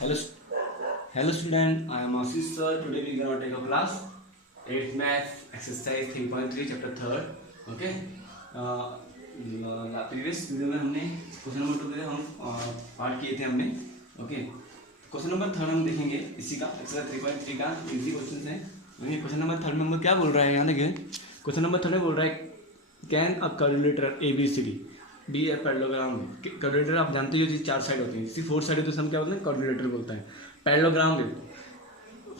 Hello, hello student. I am Ashish sir. Today we gonna take a class 8th math exercise 3.3 chapter 3rd. Okay. Previous video में हमने question number 2 के हम part किए थे हमने. Okay. Question number 3 हम देखेंगे इसी का एक्सरसाइज 3.3 का इजी क्वेश्चन है. वही क्वेश्चन नंबर 3 में क्या बोल रहा है यहाँ देखिए. क्वेश्चन नंबर 3 में बोल रहा है can a calculator ABCD be a parallelogram. Calculator आप जानते हो जो 4 साइड होती है, इसी 4 साइड तो हम क्या बोलते हैं कैलकुलेटर बोलते हैं. पैरेललोग्राम देखो.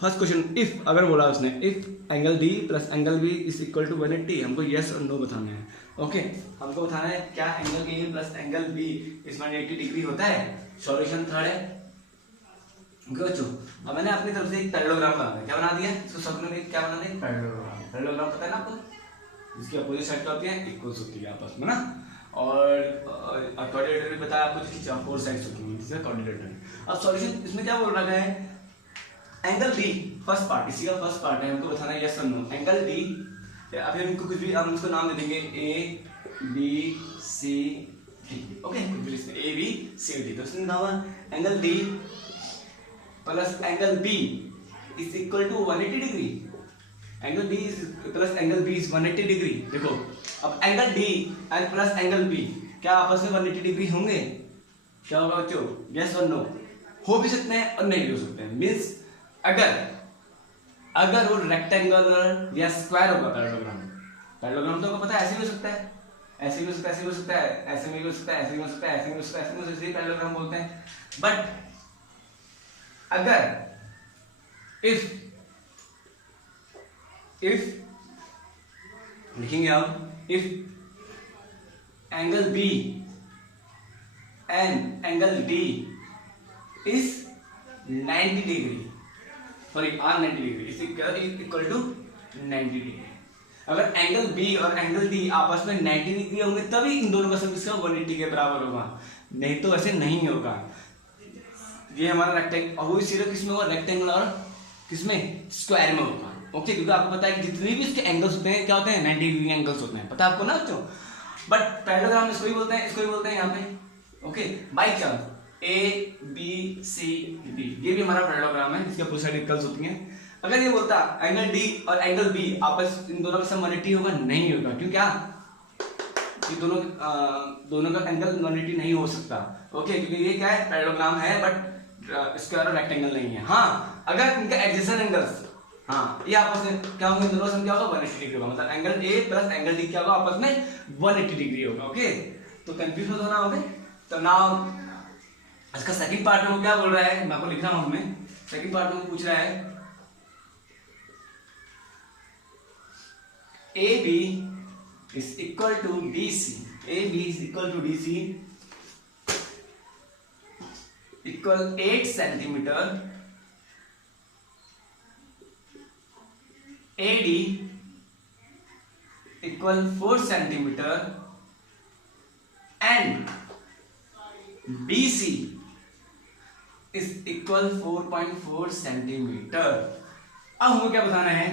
फर्स्ट क्वेश्चन इफ अगर बोला उसने if angle D plus angle B is equal to 180, हमको यस और नो बताना है. ओके. हमको बताना है क्या angle A plus angle B is 180 degree होता है. सॉल्यूशन थर्ड है. ओके बच्चों, अब मैंने अपनी तरफ से एक पैरेललोग्राम बनाया. क्या बना दिया? इसको सब में क्या बना दिया? पैरेललोग्राम. पैरेललोग्राम पता है ना आपको, इसकी अपोजिट साइड क्या होती है? इक्वल्स होती है आपस में ना. और क्वाड्रिलेटरल भी बताया आपको, जिसकी 4 साइड्स होती हैं, इसका क्वाड्रिलेटरल. अब सॉल्यूशन इसमें क्या बोल रखा है? एंगल डी फर्स्ट पार्ट, इसी का फर्स्ट पार्ट है, हमको बताना है यस और नो. एंगल डी, अभी हमको कुछ भी हम इसको नाम दे देंगे A B C D. Okay, कुछ भी इसमें A B C D. तो इसमें क्या हुआ? Angle D plus angle B is equal to 180 degree. Angle D plus angle B is 180 degree. देखो अब angle D and plus angle B क्या आपस में 180 डिग्री होंगे? क्या होगा बच्चों? यस और नो. हो भी सकते हैं और नहीं भी हो सकते हैं. मीन्स अगर वो रेक्टेंगुलर या स्क्वायर होगा पैरेललोग्राम. पैरेललोग्राम तो आपको पता है ऐसे भी हो सकता है, ऐसे भी हो सकता है, ऐसे भी हो सकता है, ऐसे भी हो सकता है, ऐसे भी हो सकता है, ऐसे भी हो सकता है, ऐसे भी हो सकता है, पैरेललोग्राम बोलते हैं. बट अगर इफ लिखेंगे हम if angle B and angle D is 90 degree, sorry are 90 degree is equal to 90 degree. अगर एंगल बी और एंगल डी आपस में 90 डिग्री होंगे तभी इन दोनों का सम किसका 180 के बराबर होगा, नहीं तो ऐसे नहीं होगा. ये हमारा रेक्टेंगल और वो सिर्फ किसमें होगा? रेक्टेंगल और किसमें? स्क्वायर में होगा. ओके, क्योंकि आपको पता है कि जितने भी इसके एंगल्स होते हैं क्या होते हैं? 90 डिग्री एंगल्स होते हैं, पता है आपको ना बच्चों. बट पैरेललोग्राम इसको ही बोलते हैं, इसको ही बोलते हैं यहाँ पे. Okay, by chance A B C D ये भी हमारा पैरेललोग्राम है, इसके अपोजिट साइड इक्वल्स होती हैं. अगर ये बोलता एंगल D और एंगल B आपस इन दोनों का सम 180 होगा, नहीं होगा. क्यों? क्या ये दोनों का एंगल 180 नहीं हो सकता. ओके, क्योंकि ये क्या है? पैरेललोग्राम है बट स्क्वायर और रेक्टेंगल नहीं है. हाँ, अगर इनका एडजेसेंट एंगल्स, हाँ ये आपस में क्या होंगे? दोनों सम क्या होगा? 180 डिग्री होगा. मतलब angle A plus angle D क्या होगा? आपस में 180 डिग्री होगा. ओके, तो कंफ्यूज मत होना. ओके, तो नाउ इसका सेकंड पार्ट में वो क्या बोल रहा है, मैं आपको लिख रहा हूं. हमें सेकंड पार्ट में पूछ रहा है AB is equal to DC. AB is equal to DC equal 8 centimeter. AD equal 4 centimeter and BC is equal 4.4 centimetre. अब हमको क्या बताना है?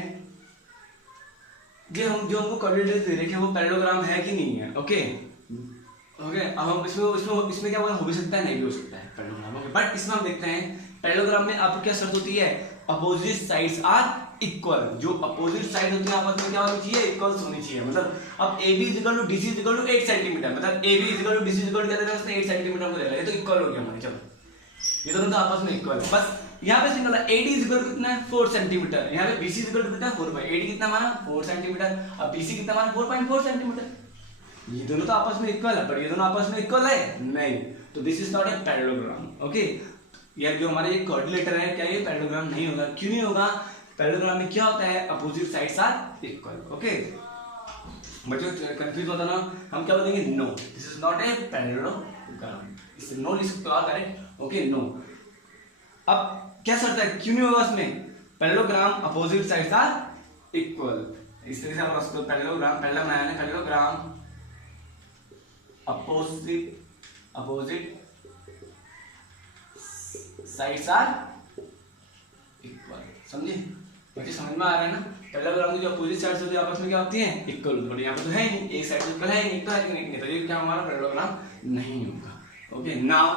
जो हमको कोऑर्डिनेट दे रखे वो पैरेललोग्राम है कि नहीं है. ओके ओके, अब हम इसमें क्या हो भी सकता है, नहीं भी हो सकता है पैरेललोग्राम. ओके, बट इसमें हम देखते हैं पैरेललोग्राम में आपको क्या शर्त होती है? Opposite sides are equal. जो अपोजिट साइड होती है आपस में क्या होनी चाहिए? इक्वल्स होनी चाहिए. मतलब अब AB is equal to DC is equal to 8 centimetre, मतलब AB is equal to DC is equal to क्या दे रहा है? उसने 8 सेंटीमीटर को दे रहा है. ये तो इक्वल हो गया हमारे. चलो ये दोनों तो आपस में इक्वल है. बस यहाँ पे single AD is equal to कितना है? 4 सेंटीमीटर. यहाँ पे BC इज इक्वल टू कितना है? 4 बाई. AD कितना हमारा? 4 सेंटीमीटर. अब BC कितना हमारा? 4.4 सेंटीमीटर. ये दोनों तो आपस में इक्वल है, पर ये दोनों आपस में इक्वल है नहीं, तो this is not a parallelogram. Okay, यार जो हमारे कोऑर्डिनेटर है क्या ये पैरेललोग्राम नहीं होगा? क्यों नहीं होगा? पैरेललोग्राम में क्या होता है? Opposite sides are equal. Okay बच्चों, कंफ्यूज होता ना, हम क्या बोलेंगे? No, this is not a parallelogram. इससे नो लिख सकते हो आप डायरेक्ट. Okay, no. अब क्या शर्त है? क्यों नहीं होगा उसमें? Parallelogram opposite sides are equal. इस तरीके से हम उसको पैरेललोग्राम पहला बनाया है. Parallelogram opposite sides are equal. समझे बच्चे? समझ में आ रहा है ना? पैरेललोग्राम की जो अपोजिट साइड्स होती है आपस में क्या होती हैं? इक्वल. बट यहाँ पे तो है ही नहीं, एक साइड तो इक्वल है ही नहीं, तो है नहीं, तो ये क्या हमारा पैरेललोग्राम नहीं होगा. ओके, नाउ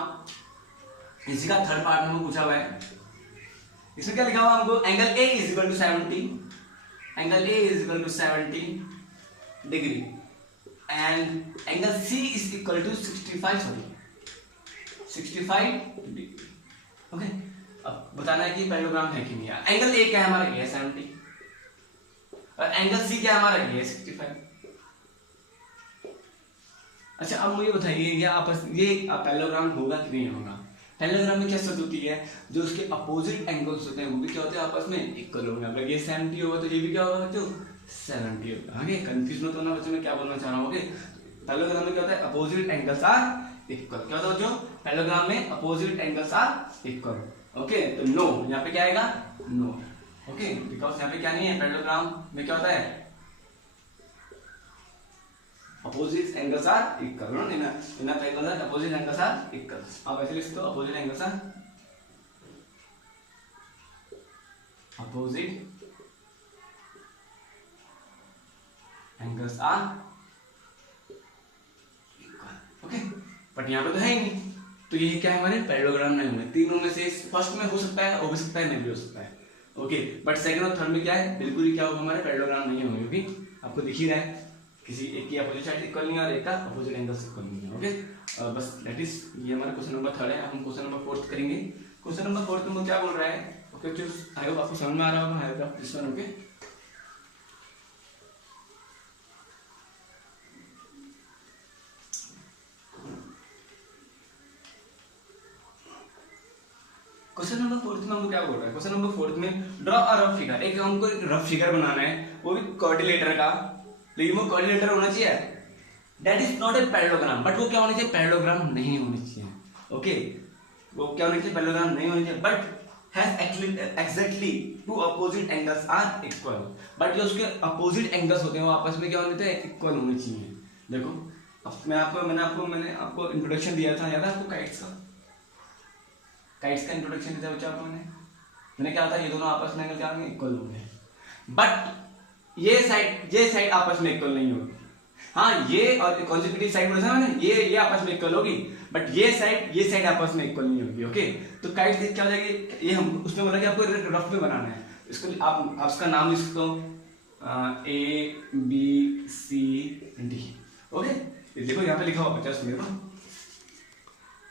इसी का थर्ड पार्ट हमको पूछा हुआ है। इसमें क्या लिखा हुआ हमको, angle A is equal to 70, angle A is equal to 70 degree and angle C is equal to 65 degree. Okay, अब बताना है कि पैरेललोग्राम है कि नहीं है। एंगल ए क्या है हमारा, ये 70 और एंगल सी क्या है हमारा, ये 65। अच्छा अब मुझे बताइए ये पैरेललोग्राम होगा कि नहीं होगा। पैरेललोग्राम में क्या शर्त होती है, जो उसके अपोजिट एंगल्स होते हैं वो भी क्या होते हैं, आपस में इक्वल होंगे। अगर ये 70 होगा तो ये भी क्या होगा बच्चों, 70 होगा। आगे कंफ्यूज मत होना बच्चों, मैं क्या बोलना चाह रहा हूँ। पैरेललोग्राम में क्या होता है, अपोजिट एंगल्स आर इक्वल। क्या होता है बच्चों, पैरेललोग्राम में opposite angles are equal. Okay, तो नो यहाँ पे क्या आएगा, नो। ओके, बिकॉज यहाँ पे क्या नहीं है, पैरेललोग्राम में क्या होता है, opposite angles are equal, no? In a triangle, opposite angles are equal. आप ऐसे लिख सकते हो, opposite angles are equal. Okay, but यहाँ पे तो है ही नहीं, तो ये क्या है हमारे पैरेललोग्राम नहीं होंगे। तीनों में से फर्स्ट में हो सकता है, हो भी सकता है, नहीं भी हो सकता है। ओके, बट सेकंड और थर्ड में क्या है, बिल्कुल ही क्या होगा, हमारे पैरेललोग्राम नहीं होंगे, क्योंकि आपको दिख ही रहा है किसी एक की अपोजिट साइड इक्वल नहीं है और एक का अपोजिट एंगल इक्वल नहीं है। ओके, बस दैट इज, ये हमारा क्वेश्चन नंबर 3 है। हम क्वेश्चन नंबर 4 करेंगे। क्वेश्चन नंबर 4 में क्या बोल रहा है, ओके आई होप आपको समझ में आ रहा होगा। I hope this one. Okay, question number 4 में हमको क्या बोल रहा है, क्वेश्चन नंबर 4 में ड्रॉ अ रफ फिगर। एक हमको एक रफ फिगर बनाना है, वो भी कोऑर्डिनेटर का, लेकिन वो कोऑर्डिनेटर होना चाहिए, that is not a parallelogram. But वो क्या होना चाहिए, पैरेललोग्राम नहीं होना चाहिए। ओके, वो क्या होना चाहिए, पैरेललोग्राम नहीं होना चाहिए, but has exactly two opposite angles are equal. But जो उसके अपोजिट एंगल्स होते हैं वो आपस में क्या होने चाहिए, इक्वल होने चाहिए। देखो अब मैंने आपको इंट्रोडक्शन दिया था, याद है आपको काइट्स का इंट्रोडक्शन दिया बच्चा आपको मैंने क्या था, ये दोनों आपस में एंगल क्या होंगे, इक्वल होंगे। बट ये साइड आपस में इक्वल नहीं होगी। हाँ, ये और कॉन्सेक्यूटिव साइड बोला था मैंने, ये आपस में इक्वल होगी, बट ये साइड आपस में इक्वल नहीं होगी। ओके, तो काइट क्या हो जाएगी, ये हम उसमें बोला कि आपको रफ में बनाना है। इसको आप उसका नाम लिख सकते हो A B C D. Okay, देखो यहाँ पे लिखा हुआ 50 में,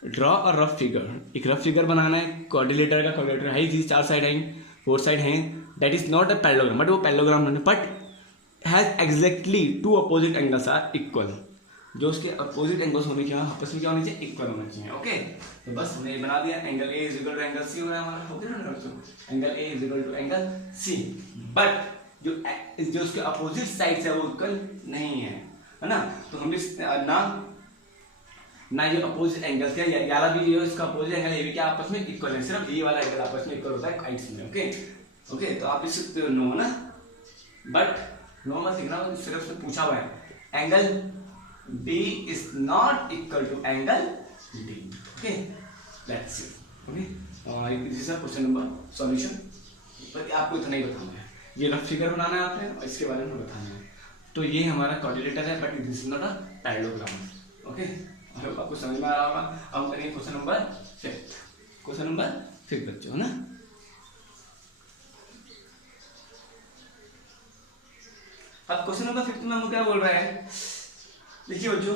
ड्रॉ और रफ फिगर। एक रफ फिगर बनाना है, कोऑर्डिनेटर का, कोऑर्डिनेटर है जी, 4 साइड हैं, 4 साइड हैं, that is not a parallelogram. But वो पैरेललोग्राम नहीं, but has exactly two opposite angles are equal. जो उसके अपोजिट एंगल्स होने के आपस में क्या होनी चाहिए, इक्वल होना चाहिए। ओके, तो बस हमने ये बना दिया, angle A is equal to angle C हो रहा है हमारा। ओके ना, angle A is equal to angle C, but जो उसके अपोजिट साइड है वो इक्वल नहीं है ना। तो हमने ना ये अपोजिट एंगल्स क्या, ये वाला भी जो इसका अपोजिट एंगल ये भी क्या आपस में इक्वल है, सिर्फ ये वाला एंगल आपस में इक्वल होता है काइट्स में। ओके, तो आप लिख सकते हो नो ना, बट नो मत लिखना, सिर्फ से पूछा हुआ है angle B is not equal to angle D. Okay, that's it. Okay, this is a question number solution. पर आपको इतना ही बताना है, ये रफ फिगर बनाना है आपने और इसके बारे में बताना है। तो ये हमारा कोऑर्डिनेटर है, but this is not a parallelogram. Okay, आपको समझ में आ रहा होगा। अब करेंगे क्वेश्चन नंबर 5। क्वेश्चन नंबर 5 बच्चों ना, अब क्वेश्चन नंबर 5 में हम क्या बोल रहा है, देखिए बच्चों,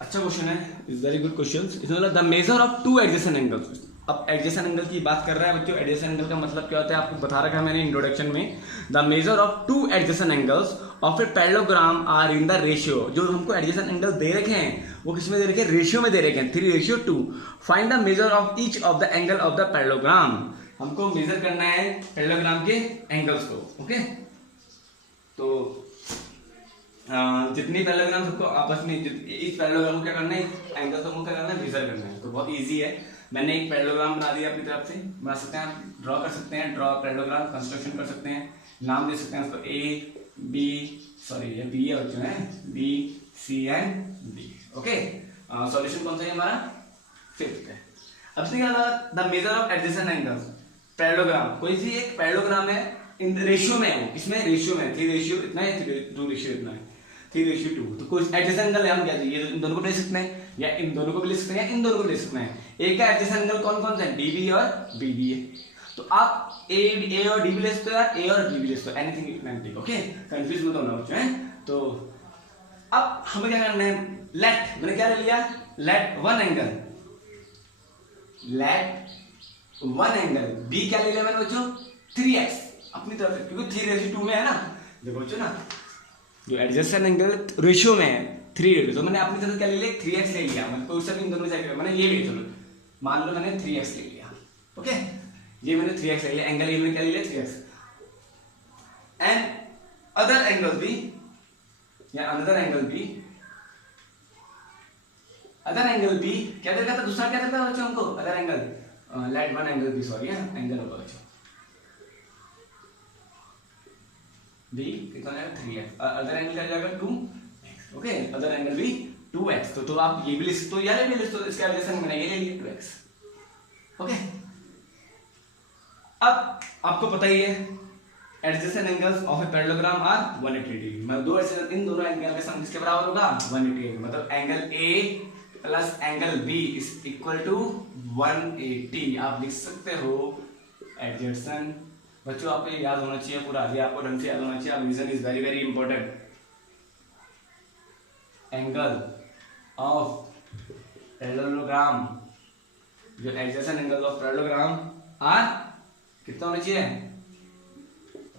अच्छा क्वेश्चन है, इज वेरी गुड क्वेश्चन। इसमें the measure of 2 adjacent angles. अब एडजेसेंट एंगल की बात कर रहा है बच्चों। एडजेसेंट एंगल का मतलब क्या होता है आपको बता रखा है मैंने इंट्रोडक्शन में। The measure of 2 adjacent angles of a parallelogram are in the ratio. जो हमको एडजेसेंट एंगल दे रखे हैं वो किसमें दे रखे हैं, रेशियो में दे रखे हैं, 3:2। Find the measure of each of the angle of the parallelogram. हमको मेजर करना है पैरेललोग्राम के एंगल्स को। ओके, तो जितनी पैरेललोग्राम सबको आपस में इस पैरेललोग्राम को क्या करना है, एंगल को क्या करना है, मेजर करना है। तो बहुत इजी है, मैंने एक पैरेललोग्राम बना दिया अपनी तरफ से, बना सकते हैं, ड्रॉ कर सकते हैं, ड्रॉ पैरेललोग्राम कंस्ट्रक्शन कर सकते हैं, नाम दे सकते हैं उसको ए बी, सॉरी ये बी है बच्चों, है B C and D. Okay, solution कौन सा है हमारा, 5th है। अब देखिए the measure of adjacent angles. Parallelogram कोई सी एक पैरेललोग्राम है, इन रेशियो में है, वो इसमें रेशियो में 3:2 इतना है, 3:2 इतना है। 3:2। तो कुछ एडजेसेंट एंगल है, हम क्या चाहिए, इन दोनों को ले सकते हैं या इन दोनों को भी ले सकते हैं या इन दोनों को ले सकते हैं। ए का एडजेसेंट एंगल कौन कौन सा है, डीबी और बीबी है। तो आप ए और डीबी ले सकते हो या ए और बीबी ले सकते हो, anything you can take. Okay, confuse मत होना बच्चों हैं। तो अब हमें क्या करना है, लेट, मैंने क्या ले लिया, let one angle, let one angle B क्या ले लिया मैंने बच्चों, 3x अपनी तरफ से, क्योंकि 3:2 में है ना। देखो बच्चों ना, जो एडजेसेंट एंगल रेशियो में है 3:2, तो मैंने अपनी तरफ क्या ले लिया, 3x ले लिया। मतलब कोई सा भी इन दोनों में मैंने ये ले, चलो मान लो मैंने 3x ले लिया। ओके, ये मैंने 3x ले लिया, एंगल ये मैंने क्या ले लिया, 3x। एंड अदर एंगल भी या अनदर एंगल भी, अदर एंगल भी क्या देगा था, दूसरा क्या देगा बच्चों हमको, other angle, let one angle भी, सॉरी एंगल होगा बच्चों, बी कितना है 3x, अदर एंगल क्या जाएगा 2x। ओके, अदर एंगल भी 2x। तो आप ये भी ले सकते हो या ये भी ले सकते हो, इसका एडजेसेंट मैंने ये ले लिया 2x। ओके, अब आपको पता ही है adjacent angles of a parallelogram are 180 degree. मतलब दो एडजेसेंट, इन दोनों एंगल का सम किसके बराबर होगा, 180 डिग्री। मतलब angle A plus angle B is equal to 180। आप लिख सकते हो एडजेसेंट। बच्चों आपको ये याद होना चाहिए पूरा, ये आपको ढंग से याद होना चाहिए। Reason is very very important. Angle of parallelogram, जो adjacent angle of parallelogram are कितना होना चाहिए,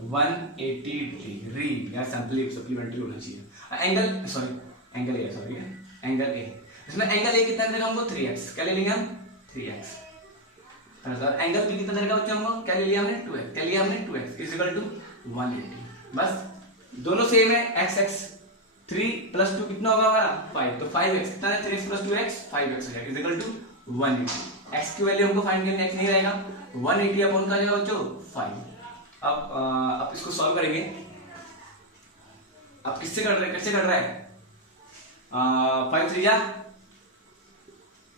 180 डिग्री या सप्लीमेंट्री होना चाहिए। Angle sorry angle A, sorry angle A, इसमें एंगल ए कितना देगा हमको, 3x। क्या ले लेंगे हम, 3x। एंगल बी कितना देगा बच्चों हमको, क्या ले लिया हमने, 2x। क्या लिया हमने, 2x इज इक्वल टू 180। बस दोनों सेम है, x x 3 + 2 कितना होगा हमारा 5। तो 5x कितना है, 3x + 2x 5x है इज इक्वल टू 180। x की वैल्यू हमको फाइंड करनी है, x नहीं रहेगा, 180 अपॉन का जाएगा बच्चों 5। अब इसको सॉल्व करेंगे। अब किससे कर रहे हैं, कैसे कर रहा है, 5 3 जा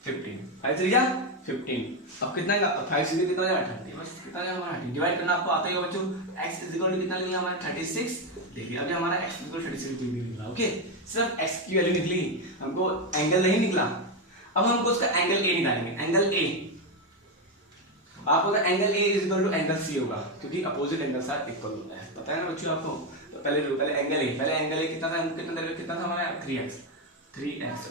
15, 5 3 जा 15। अब कितना है, 5 से कितना जाएगा 30। बस कितना जाएगा हमारा, डिवाइड करना आपको आता ही होगा बच्चों। x इज इक्वल टू कितना लिया हमारा 36 डिग्री। अभी हमारा x इक्वल 36 डिग्री निकला। ओके, सिर्फ x की वैल्यू निकली, हमको एंगल नहीं निकला। अब हमको उसका एंगल a निकालेंगे। एंगल a आपको angle A is equal to angle C होगा, क्योंकि अपोजिट एंगल साथ इक्वल होता है, पता है ना बच्चों आपको। तो पहले एंगल ए कितना था हमारा 3x।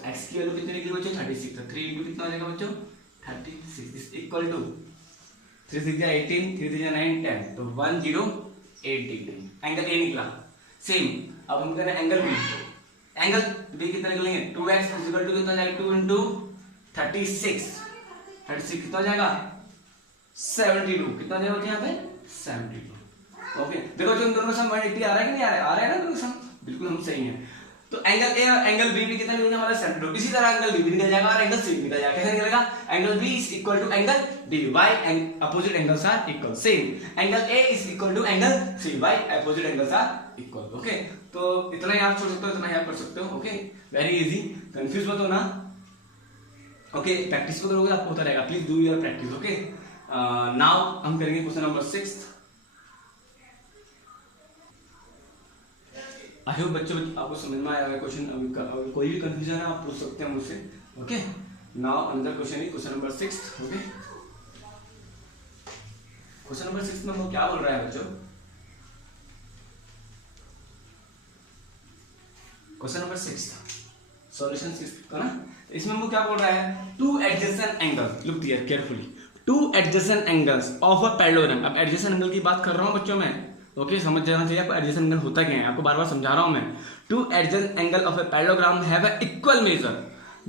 x की वैल्यू कितनी निकली बच्चों, 36। तो 3 इंटू कितना हो जाएगा बच्चों 36 इज इक्वल टू 3 6 जा 18, 3 3 जा 9 10, तो 108 डिग्री एंगल ए निकला। सेम अब हम करें एंगल बी। एंगल बी कितना निकलेंगे, 2x इज इक्वल टू कितना जाएगा, 2 इंटू 36 कितना हो जाएगा 72। कितना जाएगा यहाँ पे 72। ओके, देखो जो इन दोनों का सम 180 आ रहा है कि नहीं आ रहा है, आ रहा है ना दोनों सम, बिल्कुल हम सही है। तो एंगल ए और एंगल बी भी कितना निकलेगा हमारा 72। इसी तरह एंगल बी भी निकल जाएगा और एंगल सी भी निकल जाएगा। कैसे निकलेगा, angle B is equal to angle D why opposite angles are equal. Same angle A is equal to angle C why opposite angles are equal. Okay, तो इतना ही आप छोड़ सकते हो, इतना ही आप कर सकते हो। ओके, वेरी इजी, कंफ्यूज मत होना। ओके, प्रैक्टिस करोगे आपको होता रहेगा। Please do your practice. Okay, now हम करेंगे क्वेश्चन नंबर 6। आई होप बच्चों आपको समझ में आया होगा क्वेश्चन। अभी कोई भी कंफ्यूजन है आप पूछ सकते हैं मुझसे। Okay, now another question is question number 6। Okay, question number 6 में वो क्या बोल रहा है बच्चों, क्वेश्चन नंबर 6 सॉल्यूशन 6 का ना। इसमें वो क्या बोल रहा है, two adjacent angles, look here carefully, two adjacent angles of a parallelogram. अब एडजेसेंट एंगल की बात कर रहा हूं बच्चों मैं। ओके, समझ जाना चाहिए आपको एडजेसेंट एंगल होता क्या है, आपको बार बार समझा रहा हूं मैं। Two adjacent angle of a parallelogram have a equal major.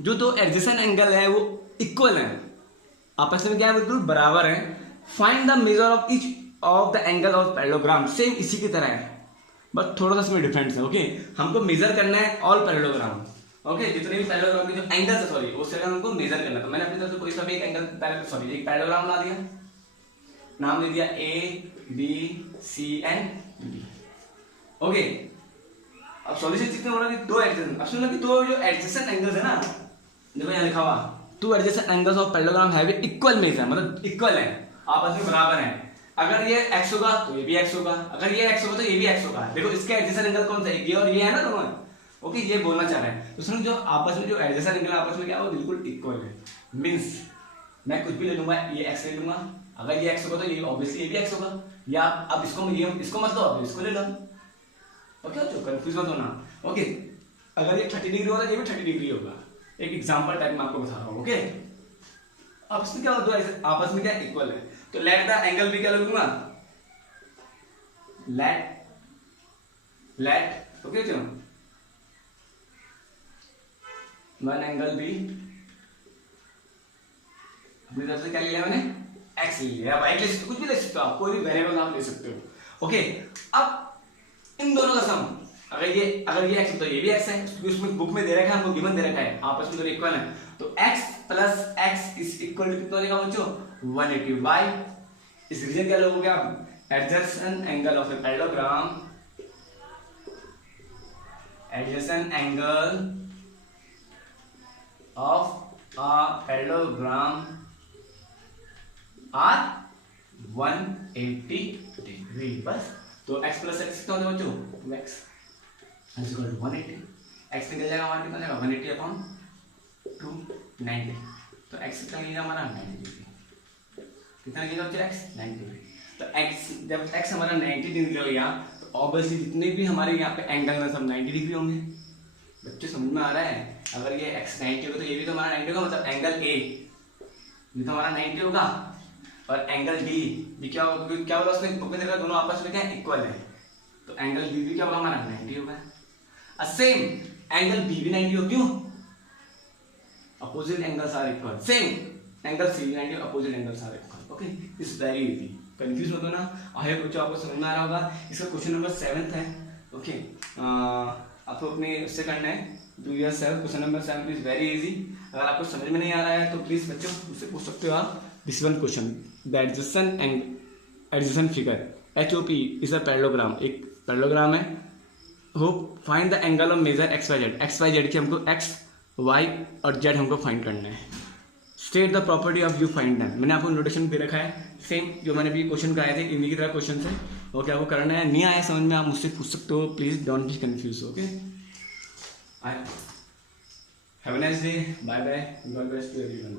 जो दो एडजेसेंट एंगल है वो इक्वल है, आपस में क्या है, बिल्कुल बराबर है। Find the measure of each of the angle of parallelogram. Same इसी की तरह है, बस थोड़ा सा इसमें डिफरेंस है। ओके, हमको मेजर करना है ऑल पैरेललोग्राम। ओके, जितने भी पैरेललोग्राम के जो एंगल है, सॉरी उससे हमको मेजर करना है। तो मैंने अपनी तरफ से कोई सा भी एक एंगल सॉरी एक पैरेललोग्राम ला दिया, नाम दे दिया A B C and D. Okay, अब सॉल्यूशन कितने बोला कि दो एडजेसेंट, अब सुन लो कि दो जो एडजेसेंट एंगल्स है ना, देखो यहाँ लिखा हुआ two adjacent angles of parallelogram have equal major, मतलब इक्वल है, आपस में बराबर है। अगर ये x होगा तो ये भी x होगा, अगर ये x होगा तो ये भी x होगा। देखो इसके एडजेसेंट एंगल कौन सा है, ये और ये है ना दोनों, ओके, ये बोलना चाह रहे हैं। तो सुनो, जो आपस में जो एडजेसेंट एंगल आपस में क्या है वो बिल्कुल इक्वल है। मींस मैं कुछ भी ले लूंगा, ये एक्स ले लूंगा, अगर ये एक्स होगा तो ये ऑब्वियसली ये भी एक्स होगा, या अब इसको मत लो, अब इसको ले लो। ओके, तो कंफ्यूज मत होना। ओके, अगर ये 30 डिग्री होगा तो ये भी 30 डिग्री होगा। एक एग्जांपल टाइप में आपको बता रहा हूँ। ओके, अब इसमें क्या होता है, आपस में क्या इक्वल है, तो लेट द एंगल भी क्या लगूंगा, लेट ओके, चलो वन एंगल भी अपनी तरफ से क्या लिया मैंने, एक्स ले लिया, वाई ले सकते, कुछ भी ले सकते हो आप, कोई भी वेरिएबल आप ले सकते हो। ओके, अब इन दोनों का सम, अगर ये एक्स तो ये भी एक्स है, उसमें बुक में दे रखा है, हमको गिवन दे रखा है, आपस में दोनों इक्वल है, तो x plus x is equal to कितना हो जाएगा बच्चों, 180 बाई, इस रीजन क्या लोगोगे आप, adjacent angle of a parallelogram, adjacent angle of a parallelogram are 180 degree. बस, तो x प्लस एक्स कितना होगा बच्चों, 2x is equal to 180, x निकल जाएगा हमारा, कितना जाएगा 180 अपॉन 290, तो x कितना निकलेगा हमारा 90 डिग्री, कितना निकलेगा बच्चों x 90 डिग्री। तो x जब x हमारा 90 डिग्री निकल गया तो ऑब्वियसली जितने भी हमारे यहाँ पे एंगल है सब 90 डिग्री होंगे। बच्चे समझ में आ रहा है, अगर ये x 90 होगा तो ये भी तो हमारा 90 होगा, मतलब एंगल A ये तो हमारा 90 होगा, और एंगल D भी क्या होगा, क्योंकि क्या होगा उसमें बुक में देखा दोनों आपस में क्या इक्वल है, तो एंगल B भी क्या होगा हमारा 90 होगा। सेम एंगल B भी 90 हो, क्यों, opposite angles are equal, same angle C भी 90, opposite angles are equal. Okay, it's very easy, confuse मत होना, आई होप आपको समझ में आ रहा होगा। इसका क्वेश्चन नंबर 7 है। ओके, आपको अपने उससे करना है, do yourself, question number 7 is very easy. अगर आपको समझ में नहीं आ रहा है तो प्लीज बच्चों मुझसे पूछ सकते हो आप। This one question, the adjacent figure HOP is a parallelogram, एक पैरेललोग्राम है, HOPE find the angle of measure XYZ की हमको x y और z हमको फाइंड करना है। State the property of you find them, मैंने आपको नोटेशन दे रखा है सेम जो मैंने भी क्वेश्चन कराए थे, इन्हीं की तरह क्वेश्चन है। ओके, आपको करना है, नहीं आया समझ में आप मुझसे पूछ सकते हो, please don't be confuse. Okay, have a nice day, bye bye, God bless to everyone.